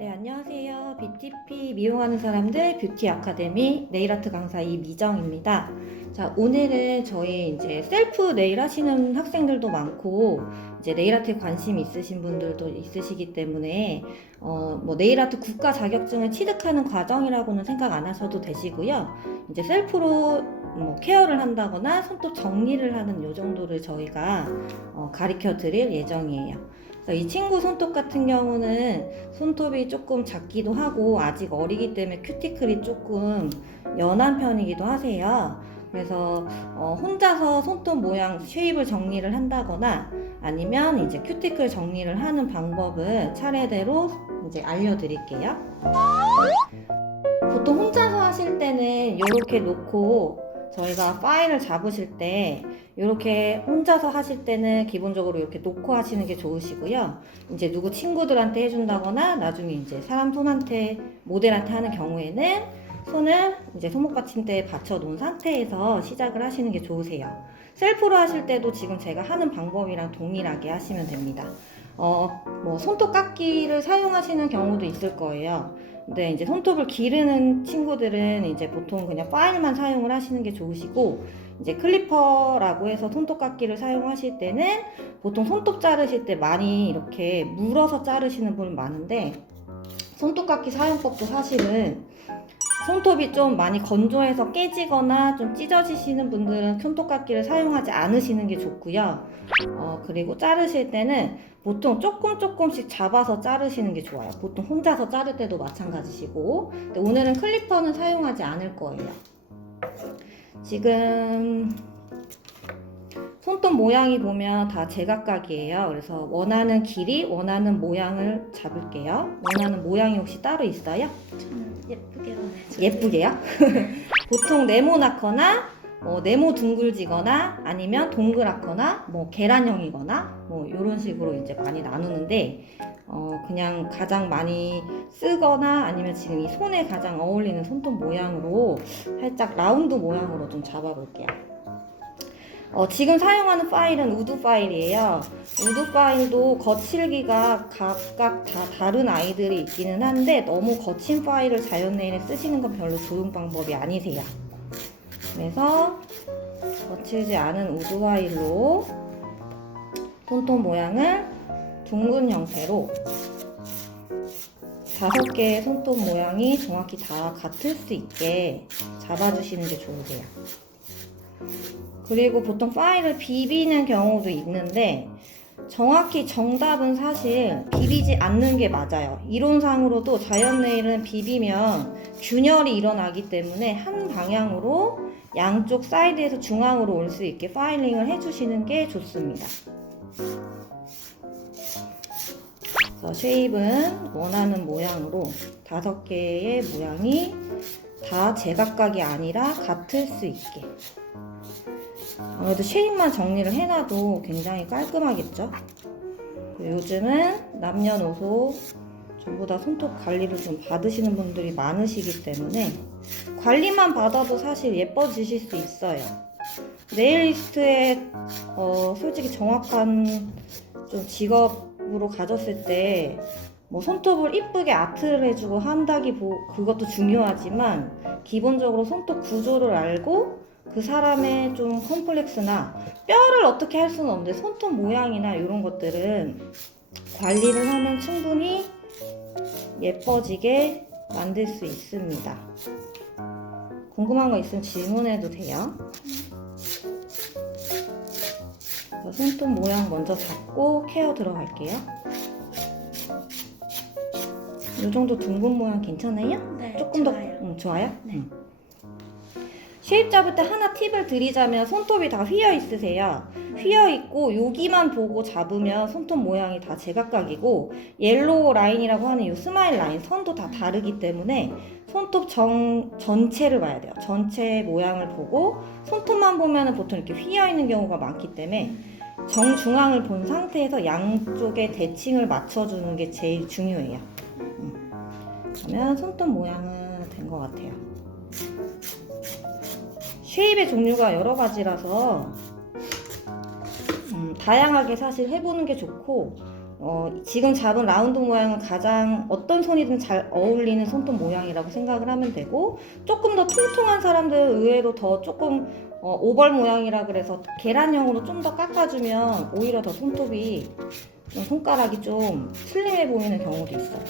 네, 안녕하세요. BTP 미용하는 사람들 뷰티 아카데미 네일아트 강사 이미정입니다. 자, 오늘은 저희 이제 셀프 네일 하시는 학생들도 많고, 이제 네일아트에 관심 있으신 분들도 있으시기 때문에, 뭐 네일아트 국가 자격증을 취득하는 과정이라고는 생각 안 하셔도 되시고요. 이제 셀프로 뭐 케어를 한다거나 손톱 정리를 하는 요 정도를 저희가 가르쳐 드릴 예정이에요. 이 친구 손톱 같은 경우는 손톱이 조금 작기도 하고 아직 어리기 때문에 큐티클이 조금 연한 편이기도 하세요. 그래서 혼자서 손톱 모양 쉐입을 정리를 한다거나 아니면 이제 큐티클 정리를 하는 방법을 차례대로 이제 알려드릴게요. 보통 혼자서 하실 때는 이렇게 놓고 저희가 파일을 잡으실 때 이렇게 혼자서 하실 때는 기본적으로 이렇게 놓고 하시는 게 좋으시고요. 이제 누구 친구들한테 해준다거나 나중에 이제 사람 손한테 모델한테 하는 경우에는 손을 이제 손목 받침대에 받쳐 놓은 상태에서 시작을 하시는 게 좋으세요. 셀프로 하실 때도 지금 제가 하는 방법이랑 동일하게 하시면 됩니다. 뭐 손톱 깎기를 사용하시는 경우도 있을 거예요. 근데 이제 손톱을 기르는 친구들은 이제 보통 그냥 파일만 사용을 하시는 게 좋으시고, 이제 클리퍼라고 해서 손톱 깎기를 사용하실 때는 보통 손톱 자르실 때 많이 이렇게 물어서 자르시는 분 많은데, 손톱 깎기 사용법도 사실은 손톱이 좀 많이 건조해서 깨지거나 좀 찢어지시는 분들은 손톱 깎기를 사용하지 않으시는 게 좋고요. 그리고 자르실 때는 보통 조금씩 잡아서 자르시는 게 좋아요. 보통 혼자서 자를 때도 마찬가지시고. 근데 오늘은 클리퍼는 사용하지 않을 거예요. 지금 손톱 모양이 보면 다 제각각이에요. 그래서 원하는 길이, 원하는 모양을 잡을게요. 원하는 모양이 혹시 따로 있어요? 예쁘게만 해줘. 예쁘게요? 보통 네모나거나 네모 둥글지거나 아니면 동그랗거나 뭐 계란형이거나 뭐 이런 식으로 이제 많이 나누는데 그냥 가장 많이 쓰거나 아니면 지금 이 손에 가장 어울리는 손톱 모양으로 살짝 라운드 모양으로 좀 잡아볼게요. 지금 사용하는 파일은 우드 파일이에요. 우드 파일도 거칠기가 각각 다 다른 아이들이 있기는 한데 너무 거친 파일을 자연 네일에 쓰시는 건 별로 좋은 방법이 아니세요. 그래서 거칠지 않은 우드 파일로 손톱 모양을 둥근 형태로 5개의 손톱 모양이 정확히 다 같을 수 있게 잡아주시는 게 좋으세요. 그리고 보통 파일을 비비는 경우도 있는데 정확히 정답은 사실 비비지 않는 게 맞아요. 이론상으로도 자연 네일은 비비면 균열이 일어나기 때문에 한 방향으로 양쪽 사이드에서 중앙으로 올 수 있게 파일링을 해주시는 게 좋습니다. 그래서 쉐입은 원하는 모양으로 5개의 모양이 다 제각각이 아니라 같을 수 있게. 아무래도 쉐입만 정리를 해놔도 굉장히 깔끔하겠죠. 요즘은 남녀노소 전부 다 손톱 관리를 좀 받으시는 분들이 많으시기 때문에 관리만 받아도 사실 예뻐지실 수 있어요. 네일리스트에 솔직히 정확한 좀 직업으로 가졌을 때 뭐 손톱을 이쁘게 아트를 해주고 그것도 중요하지만 기본적으로 손톱 구조를 알고 그 사람의 좀 컴플렉스나 뼈를 어떻게 할 수는 없는데 손톱 모양이나 이런 것들은 관리를 하면 충분히 예뻐지게 만들 수 있습니다. 궁금한 거 있으면 질문해도 돼요. 손톱 모양 먼저 잡고 케어 들어갈게요. 이 정도 둥근 모양 괜찮아요? 네, 조금 좋아요. 더 좋아요? 네. 쉐입 잡을 때 하나 팁을 드리자면 손톱이 다 휘어 있으세요. 휘어 있고 여기만 보고 잡으면 손톱 모양이 다 제각각이고 옐로우 라인이라고 하는 이 스마일 라인 선도 다 다르기 때문에 손톱 전체를 봐야 돼요. 전체 모양을 보고 손톱만 보면 보통 이렇게 휘어 있는 경우가 많기 때문에 정중앙을 본 상태에서 양쪽의 대칭을 맞춰주는 게 제일 중요해요. 그러면 손톱 모양은 된 것 같아요. 쉐입의 종류가 여러 가지라서 다양하게 사실 해보는 게 좋고 지금 잡은 라운드 모양은 가장 어떤 손이든 잘 어울리는 손톱 모양이라고 생각을 하면 되고, 조금 더 통통한 사람들은 의외로 더 조금 오벌 모양이라 그래서 계란형으로 좀 더 깎아주면 오히려 더 손톱이 좀 손가락이 좀 슬림해 보이는 경우도 있어요.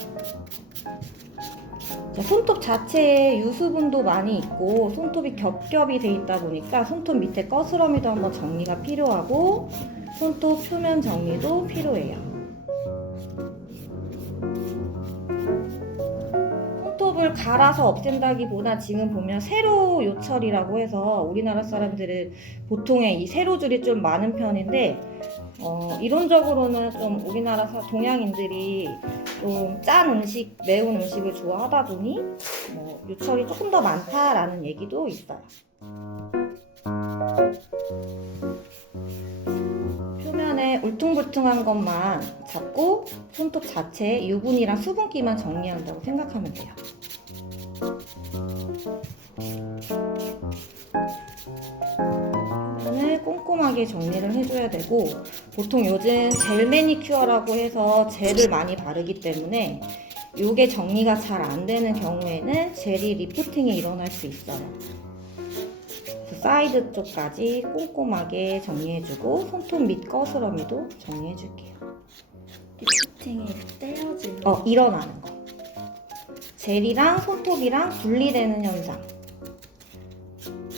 자, 손톱 자체에 유수분도 많이 있고 손톱이 겹겹이 돼 있다 보니까 손톱 밑에 거스러미도 한번 정리가 필요하고 손톱 표면 정리도 필요해요. 손톱을 갈아서 없앤다기보다 지금 보면 세로 요철이라고 해서 우리나라 사람들은 보통의 이 세로줄이 좀 많은 편인데, 이론적으로는 좀 우리나라 동양인들이 좀 짠 음식, 매운 음식을 좋아하다 보니 요철이 조금 더 많다라는 얘기도 있어요. 표면에 울퉁불퉁한 것만 잡고 손톱 자체에 유분이랑 수분기만 정리한다고 생각하면 돼요. 표면을 꼼꼼하게 정리를 해줘야 되고, 보통 요즘 젤 매니큐어라고 해서 젤을 많이 바르기 때문에 이게 정리가 잘 안 되는 경우에는 젤이 리프팅이 일어날 수 있어요. 사이드 쪽까지 꼼꼼하게 정리해주고 손톱 밑 거스러미도 정리해줄게요. 리프팅이 떼어지는 일어나는 거. 젤이랑 손톱이랑 분리되는 현상.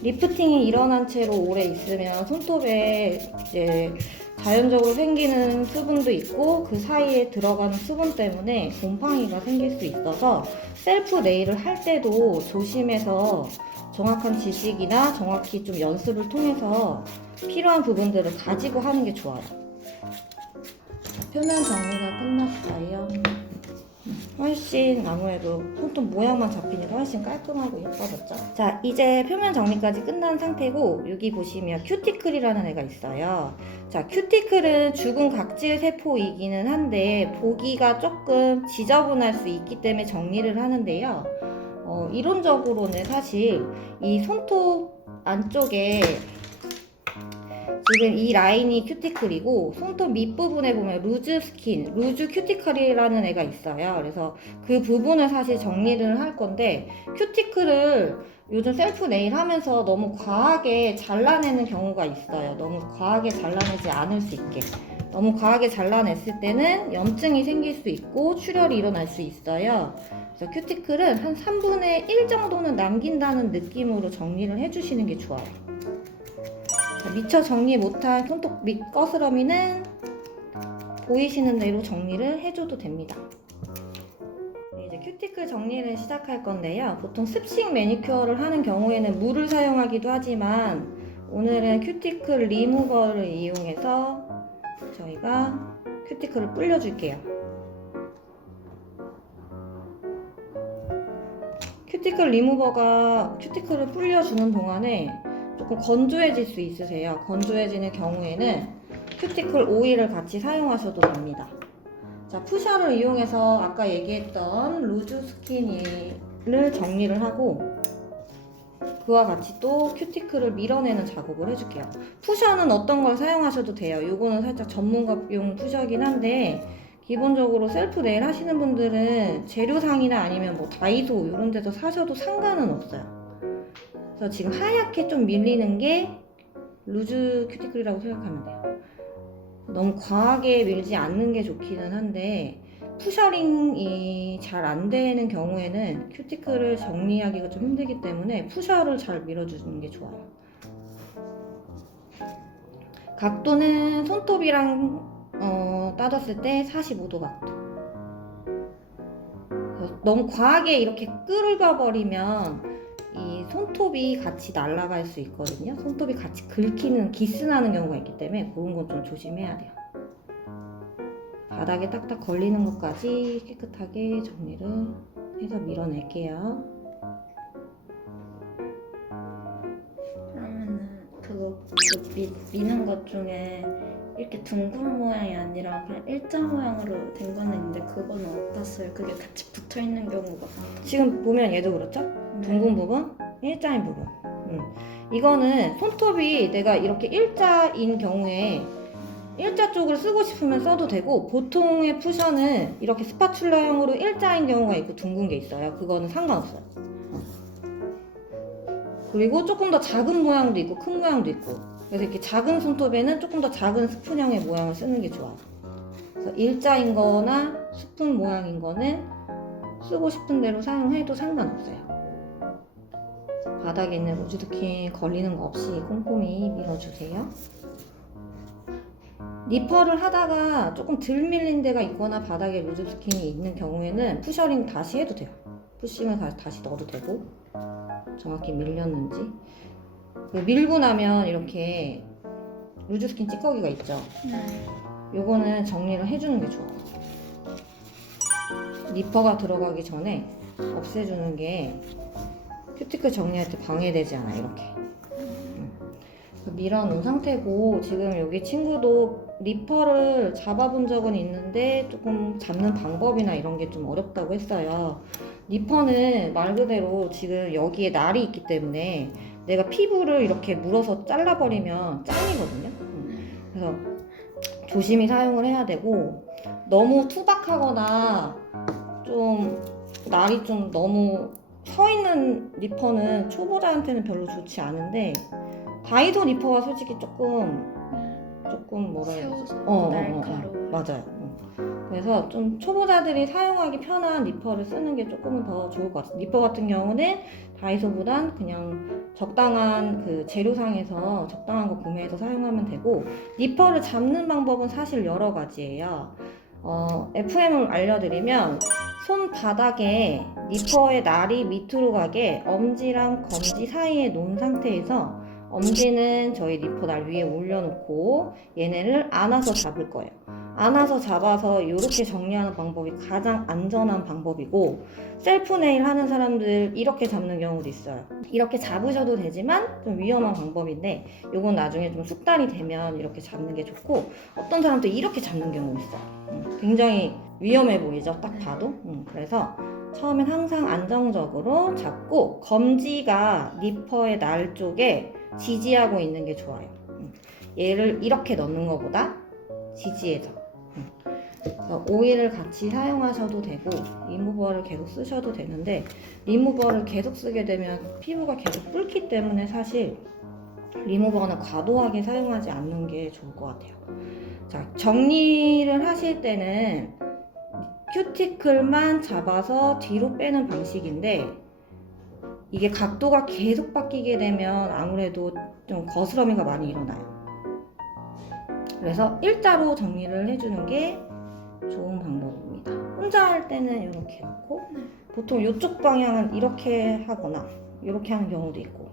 리프팅이 일어난 채로 오래 있으면 손톱에 이제 자연적으로 생기는 수분도 있고 그 사이에 들어가는 수분 때문에 곰팡이가 생길 수 있어서 셀프 네일을 할 때도 조심해서 정확한 지식이나 정확히 좀 연습을 통해서 필요한 부분들을 가지고 하는 게 좋아요. 표면 정리가 끝났어요. 훨씬 아무래도 손톱 모양만 잡히니까 훨씬 깔끔하고 예뻐졌죠. 자, 이제 표면 정리까지 끝난 상태고, 여기 보시면 큐티클이라는 애가 있어요. 자, 큐티클은 죽은 각질 세포이기는 한데 보기가 조금 지저분할 수 있기 때문에 정리를 하는데요. 이론적으로는 사실 이 손톱 안쪽에 지금 이 라인이 큐티클이고 손톱 밑부분에 보면 루즈 스킨, 루즈 큐티클이라는 애가 있어요. 그래서 그 부분을 사실 정리를 할 건데, 큐티클을 요즘 셀프 네일 하면서 너무 과하게 잘라내는 경우가 있어요. 너무 과하게 잘라내지 않을 수 있게. 너무 과하게 잘라냈을 때는 염증이 생길 수 있고 출혈이 일어날 수 있어요. 그래서 큐티클은 한 3분의 1 정도는 남긴다는 느낌으로 정리를 해주시는 게 좋아요. 미처 정리 못한 손톱 밑 거스러미는 보이시는 대로 정리를 해줘도 됩니다. 이제 큐티클 정리를 시작할 건데요. 보통 습식 매니큐어를 하는 경우에는 물을 사용하기도 하지만 오늘은 큐티클 리무버를 이용해서 저희가 큐티클을 불려줄게요. 큐티클 리무버가 큐티클을 불려주는 동안에 조금 건조해질 수 있으세요. 건조해지는 경우에는 큐티클 오일을 같이 사용하셔도 됩니다. 자, 푸셔를 이용해서 아까 얘기했던 루즈 스킨을 정리를 하고 그와 같이 또 큐티클을 밀어내는 작업을 해줄게요. 푸셔는 어떤 걸 사용하셔도 돼요. 이거는 살짝 전문가용 푸셔긴 한데 기본적으로 셀프 네일 하시는 분들은 재료상이나 아니면 뭐 다이소 이런 데서 사셔도 상관은 없어요. 그래서 지금 하얗게 좀 밀리는 게 루즈 큐티클이라고 생각하면 돼요. 너무 과하게 밀지 않는 게 좋기는 한데 푸셔링이 잘 안 되는 경우에는 큐티클을 정리하기가 좀 힘들기 때문에 푸셔를 잘 밀어주는 게 좋아요. 각도는 손톱이랑 따졌을 때 45도 각도. 너무 과하게 이렇게 끌어버리면 이 손톱이 같이 날아갈 수 있거든요. 손톱이 같이 긁히는, 기스나는 경우가 있기 때문에 그런 건 좀 조심해야 돼요. 바닥에 딱딱 걸리는 것까지 깨끗하게 정리를 해서 밀어낼게요. 그러면은 미는 것 중에 이렇게 둥근 모양이 아니라 그냥 일자 모양으로 된 거는 있는데 그거는 어떻어요? 그게 같이 붙어 있는 경우가 많다. 지금 보면 얘도 그렇죠? 둥근 부분, 일자인 부분. 이거는 손톱이 내가 이렇게 일자인 경우에 일자 쪽을 쓰고 싶으면 써도 되고, 보통의 쿠션은 이렇게 스파츌라형으로 일자인 경우가 있고 둥근 게 있어요. 그거는 상관없어요. 그리고 조금 더 작은 모양도 있고 큰 모양도 있고, 그래서 이렇게 작은 손톱에는 조금 더 작은 스푼형의 모양을 쓰는 게 좋아요. 그래서 일자인 거나 스푼 모양인 거는 쓰고 싶은 대로 사용해도 상관없어요. 바닥에 있는 로즈스킨 걸리는 거 없이 꼼꼼히 밀어주세요. 니퍼를 하다가 조금 덜 밀린 데가 있거나 바닥에 로즈스킨이 있는 경우에는 푸셔링 다시 해도 돼요. 푸싱을 다시 넣어도 되고, 정확히 밀렸는지. 밀고 나면 이렇게 루즈스킨 찌꺼기가 있죠. 네. 요거는 정리를 해주는 게 좋아요. 니퍼가 들어가기 전에 없애주는 게 큐티클 정리할 때 방해되지 않아. 이렇게 밀어놓은 상태고, 지금 여기 친구도 니퍼를 잡아본 적은 있는데 조금 잡는 방법이나 이런 게 좀 어렵다고 했어요. 니퍼는 말 그대로 지금 여기에 날이 있기 때문에 내가 피부를 이렇게 물어서 잘라버리면 짱이거든요. 그래서 조심히 사용을 해야 되고, 너무 투박하거나 좀 날이 좀 너무 서 있는 니퍼는 초보자한테는 별로 좋지 않은데, 다이소 니퍼가 솔직히 조금 뭐라 해야 되지? 날카로워. 맞아요. 그래서 좀 초보자들이 사용하기 편한 니퍼를 쓰는 게 조금은 더 좋을 것 같아요. 니퍼 같은 경우는 다이소보단 그냥 적당한 그 재료상에서 적당한 거 구매해서 사용하면 되고, 니퍼를 잡는 방법은 사실 여러 가지예요. FM을 알려드리면, 손바닥에 니퍼의 날이 밑으로 가게 엄지랑 검지 사이에 놓은 상태에서 엄지는 저희 니퍼 날 위에 올려놓고 얘네를 안아서 잡을 거예요. 안아서 잡아서 이렇게 정리하는 방법이 가장 안전한 방법이고, 셀프 네일 하는 사람들 이렇게 잡는 경우도 있어요. 이렇게 잡으셔도 되지만 좀 위험한 방법인데, 요건 나중에 좀 숙달이 되면 이렇게 잡는 게 좋고, 어떤 사람도 이렇게 잡는 경우 있어요. 굉장히 위험해 보이죠? 딱 봐도. 그래서 처음엔 항상 안정적으로 잡고, 검지가 니퍼의 날 쪽에 지지하고 있는 게 좋아요. 얘를 이렇게 넣는 것보다 지지해서. 그래서 오일을 같이 사용하셔도 되고, 리무버를 계속 쓰셔도 되는데, 리무버를 계속 쓰게 되면 피부가 계속 뿔기 때문에 사실 리무버는 과도하게 사용하지 않는 게 좋을 것 같아요. 자, 정리를 하실 때는 큐티클만 잡아서 뒤로 빼는 방식인데, 이게 각도가 계속 바뀌게 되면 아무래도 좀 거스러미가 많이 일어나요. 그래서 일자로 정리를 해주는 게 좋은 방법입니다. 혼자 할 때는 이렇게 놓고, 보통 이쪽 방향은 이렇게 하거나 이렇게 하는 경우도 있고,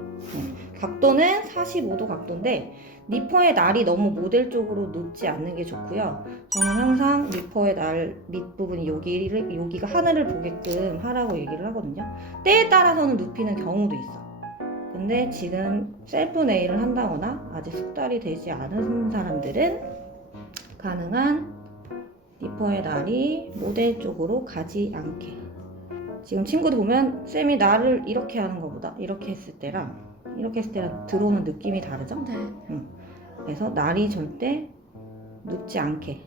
각도는 45도 각도인데 니퍼의 날이 너무 모델 쪽으로 높지 않는 게 좋고요. 저는 항상 니퍼의 날 밑부분 여기가 하늘을 보게끔 하라고 얘기를 하거든요. 때에 따라서는 눕히는 경우도 있어. 근데 지금 셀프 네일을 한다거나 아직 숙달이 되지 않은 사람들은 가능한 니퍼의 날이 모델 쪽으로 가지 않게. 지금 친구들 보면 쌤이 날을 이렇게 하는 것보다 이렇게 했을 때랑 들어오는 느낌이 다르죠? 네. 그래서 날이 절대 눕지 않게.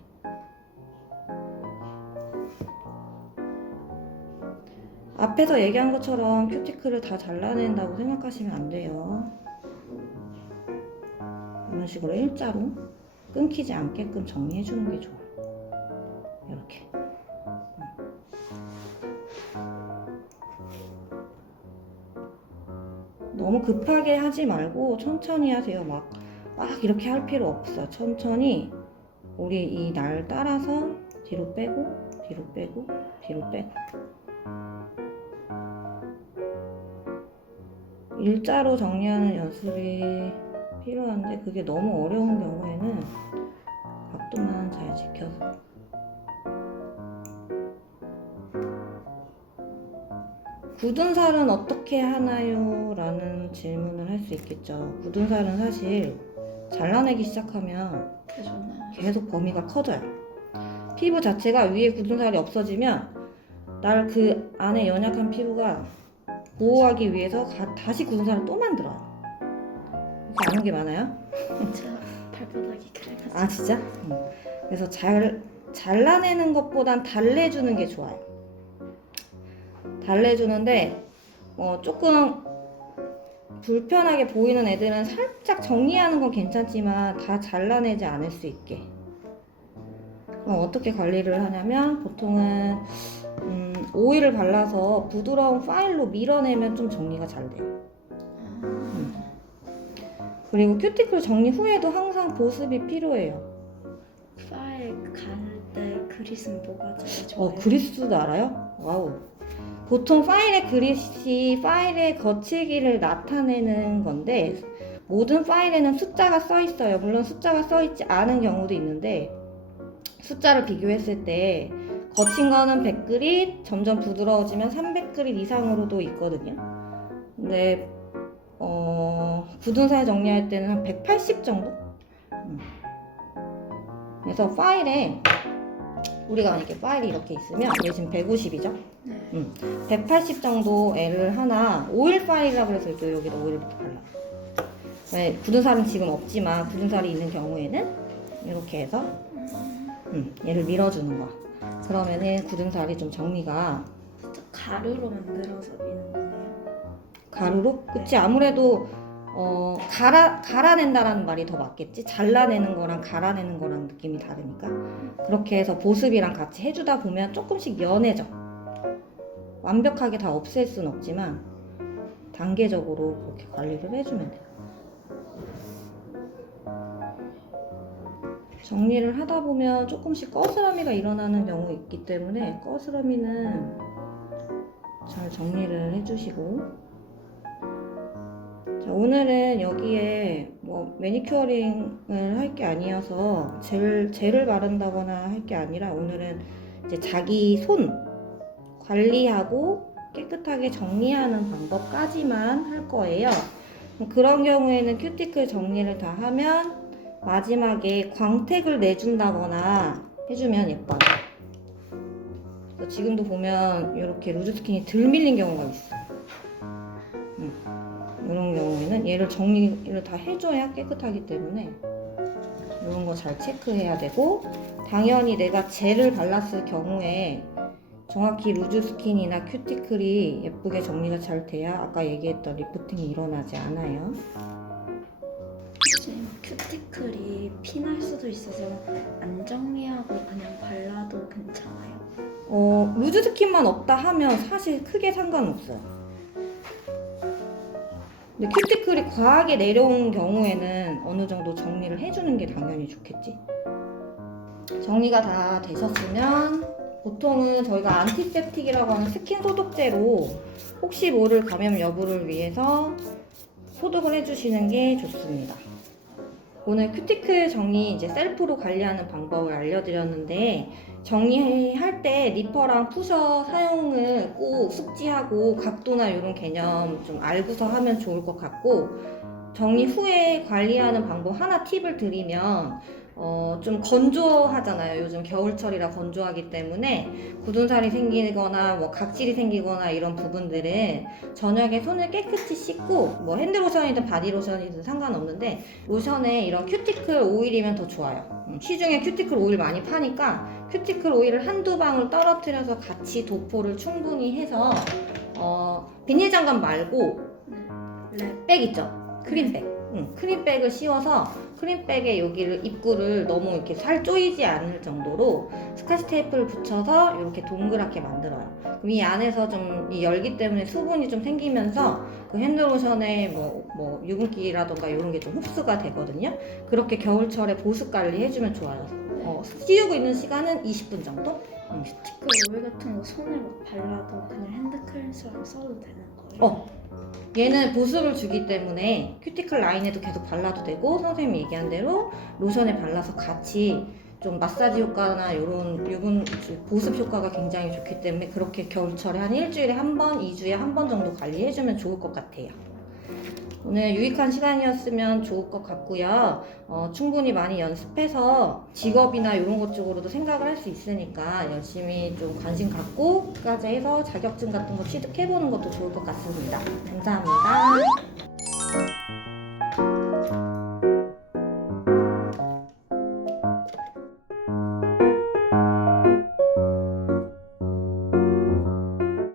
앞에서 얘기한 것처럼 큐티클을 다 잘라낸다고 생각하시면 안 돼요. 이런 식으로 일자로 끊기지 않게끔 정리해 주는 게 좋아요. 이렇게. 너무 급하게 하지 말고 천천히 하세요. 막 이렇게 할 필요 없어요. 천천히 우리 이 날 따라서 뒤로 빼고 뒤로 빼고 뒤로 빼고. 일자로 정리하는 연습이 필요한데, 그게 너무 어려운 경우에는 각도만 잘 지켜서. 굳은 살은 어떻게 하나요? 라는 질문을 할 수 있겠죠. 굳은 살은 사실 잘라내기 시작하면 계속 범위가 커져요. 피부 자체가 위에 굳은 살이 없어지면 날 그 안에 연약한 피부가 보호하기 위해서 다시 굳은 살을 또 만들어요. 이렇게 아는 게 많아요? 제가 발바닥이 그래가지고. 아 진짜? 그래서 잘라내는 것보단 달래주는 게 좋아요. 달래주는데 조금 불편하게 보이는 애들은 살짝 정리하는 건 괜찮지만 다 잘라내지 않을 수 있게. 그럼 어떻게 관리를 하냐면 보통은 오일을 발라서 부드러운 파일로 밀어내면 좀 정리가 잘 돼요. 그리고 큐티클 정리 후에도 항상 보습이 필요해요. 파일 갈 때 그릿은 뭐가 제일 좋아요? 그리스도 알아요? 와우. 보통 파일의 그릿이 파일의 거칠기를 나타내는 건데 모든 파일에는 숫자가 써 있어요. 물론 숫자가 써 있지 않은 경우도 있는데 숫자를 비교했을 때 거친 거는 100그릿, 점점 부드러워지면 300그릿 이상으로도 있거든요. 근데 굳은 살 정리할 때는 한 180 정도? 그래서 파일에 우리가 만약에 파일이 이렇게 있으면 얘 지금 150이죠? 네. 180 정도 애를 하나 오일 파일이라 그래서 또 여기다 오일을 이렇게 발라. 네, 굳은 살은 지금 없지만 굳은 살이 있는 경우에는 이렇게 해서 얘를 밀어주는 거. 그러면은 굳은 살이 좀 정리가 진짜 가루로 만들어서 미는 거네요. 가루로? 그치 아무래도 갈아낸다라는 말이 더 맞겠지? 잘라내는 거랑 갈아내는 거랑 느낌이 다르니까 그렇게 해서 보습이랑 같이 해주다 보면 조금씩 연해져. 완벽하게 다 없앨 순 없지만 단계적으로 그렇게 관리를 해주면 돼요. 정리를 하다 보면 조금씩 거스러미가 일어나는 경우 있기 때문에 거스러미는 잘 정리를 해주시고 자, 오늘은 여기에 뭐 매니큐어링을 할 게 아니어서 젤을 바른다거나 할 게 아니라 오늘은 이제 자기 손 관리하고 깨끗하게 정리하는 방법까지만 할 거예요. 그런 경우에는 큐티클 정리를 다 하면 마지막에 광택을 내준다거나 해주면 예뻐요. 그래서 지금도 보면 이렇게 루즈 스킨이 덜 밀린 경우가 있어. 이런 경우에는 얘를 정리를 다 해줘야 깨끗하기 때문에 이런 거 잘 체크해야 되고 당연히 내가 젤을 발랐을 경우에 정확히 루즈 스킨이나 큐티클이 예쁘게 정리가 잘 돼야 아까 얘기했던 리프팅이 일어나지 않아요. 지금 큐티클이 피날 수도 있어서 안 정리하고 그냥 발라도 괜찮아요? 루즈 스킨만 없다 하면 사실 크게 상관없어요. 근데 큐티클이 과하게 내려온 경우에는 어느 정도 정리를 해주는 게 당연히 좋겠지. 정리가 다 되셨으면 보통은 저희가 안티세프틱이라고 하는 스킨 소독제로 혹시 모를 감염 여부를 위해서 소독을 해주시는 게 좋습니다. 오늘 큐티클 정리 이제 셀프로 관리하는 방법을 알려드렸는데 정리할 때 니퍼랑 푸셔 사용을 꼭 숙지하고 각도나 이런 개념 좀 알고서 하면 좋을 것 같고 정리 후에 관리하는 방법 하나 팁을 드리면 좀 건조하잖아요. 요즘 겨울철이라 건조하기 때문에 굳은 살이 생기거나 뭐 각질이 생기거나 이런 부분들은 저녁에 손을 깨끗이 씻고 뭐 핸드로션이든 바디로션이든 상관없는데 로션에 이런 큐티클 오일이면 더 좋아요. 시중에 큐티클 오일 많이 파니까 큐티클 오일을 한두 방울 떨어뜨려서 같이 도포를 충분히 해서 비닐 장갑 말고 백 있죠? 크림백. 크림백을 씌워서 크림백에 여기를 입구를 너무 이렇게 살 쪼이지 않을 정도로 스카치 테이프를 붙여서 이렇게 동그랗게 만들어요. 그럼 이 안에서 좀 이 열기 때문에 수분이 좀 생기면서 그 핸드로션에 뭐 유분기라던가 이런 게 좀 흡수가 되거든요. 그렇게 겨울철에 보습 관리 해주면 좋아요. 씌우고 있는 시간은 20분 정도? 큐티클 오일 같은 거 손에 막 발라도 그냥 핸드 클렌저랑 써도 되는 거예요? 얘는 보습을 주기 때문에 큐티클 라인에도 계속 발라도 되고 선생님이 얘기한 대로 로션에 발라서 같이 좀 마사지 효과나 이런 유분 보습 효과가 굉장히 좋기 때문에 그렇게 겨울철에 한 일주일에 한 번, 2주에 한 번 정도 관리해주면 좋을 것 같아요. 오늘 유익한 시간이었으면 좋을 것 같고요. 충분히 많이 연습해서 직업이나 이런 것 쪽으로도 생각을 할 수 있으니까 열심히 좀 관심 갖고 끝까지 해서 자격증 같은 거 취득해보는 것도 좋을 것 같습니다. 감사합니다.